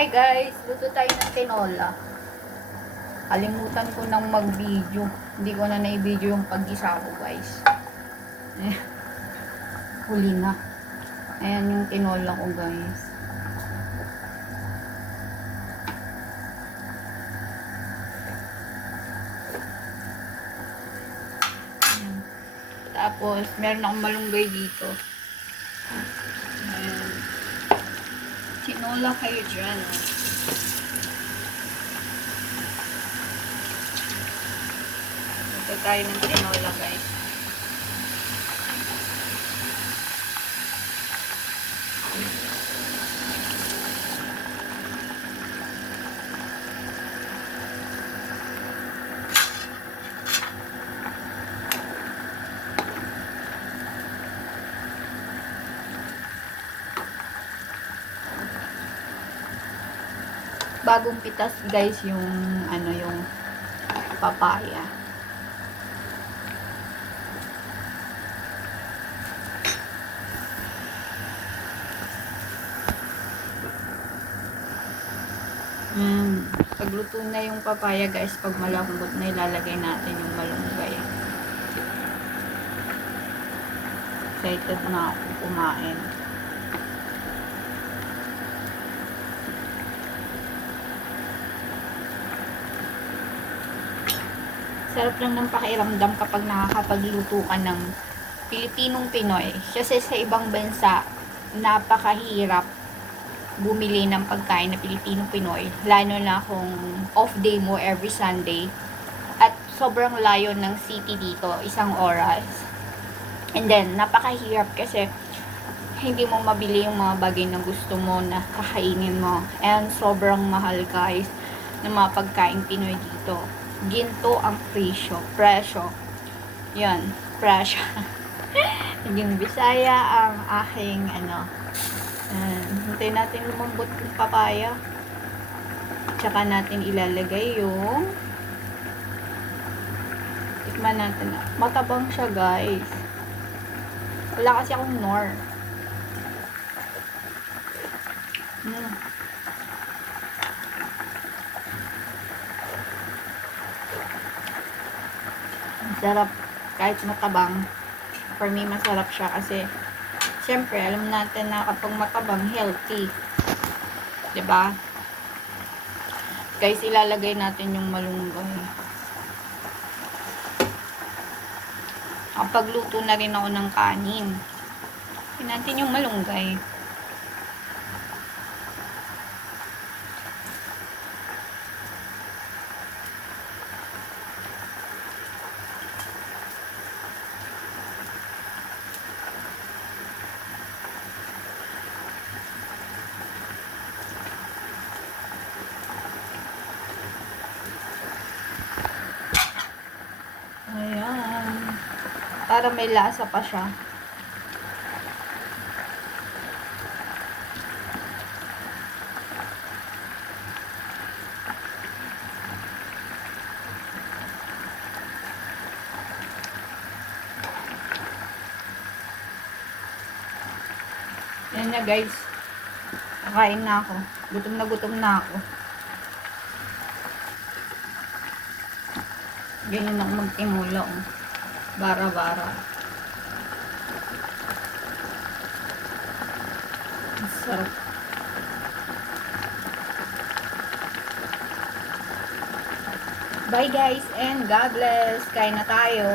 Hi guys, luto tayo ng tinola. Kalimutan ko nang mag-video. Hindi ko na na-video yung pag-gisa ko guys. Huli na. Ayan yung tinola ko guys. Ayan. Tapos, meron akong malunggay dito. Ayan. Tinola kayo dyan. Ito tayo ng tinola guys. Bagong pitas guys yung yung papaya. Pagluto na yung papaya guys, pag malambot na ilalagay natin yung malunggay. Excited na ako kumain. Sarap lang ng pakiramdam kapag nakakapagluto ka ng Pilipinong Pinoy. Kasi sa ibang bansa, napakahirap bumili ng pagkain na Pilipinong Pinoy. Lalo na kung off day mo every Sunday. At sobrang layo ng city dito, 1 oras. And then, napakahirap kasi hindi mo mabili yung mga bagay na gusto mo na kakainin mo. And sobrang mahal guys ng mga pagkain Pinoy dito. Ginto ang presyo. Yan, presyo. Yung Bisaya ang aking hintayin natin lumambot yung papaya. Tsaka natin ilalagay yung tikman natin. Matabang siya guys. Wala kasi akong nor. Sarap kahit matabang. For me, masarap siya kasi syempre, alam natin na kapag matabang, healthy. 'Di ba? Guys, ilalagay natin yung malunggay. Kapag luto na rin ako ng kanin, tingnan natin yung malunggay. Ayan. Para may lasa pa siya. Yan na guys. Kakain na ako. Gutom na ako. Ganyan ako magtimula. Bara-bara. Sarap. Bye guys and God bless. Kain na tayo.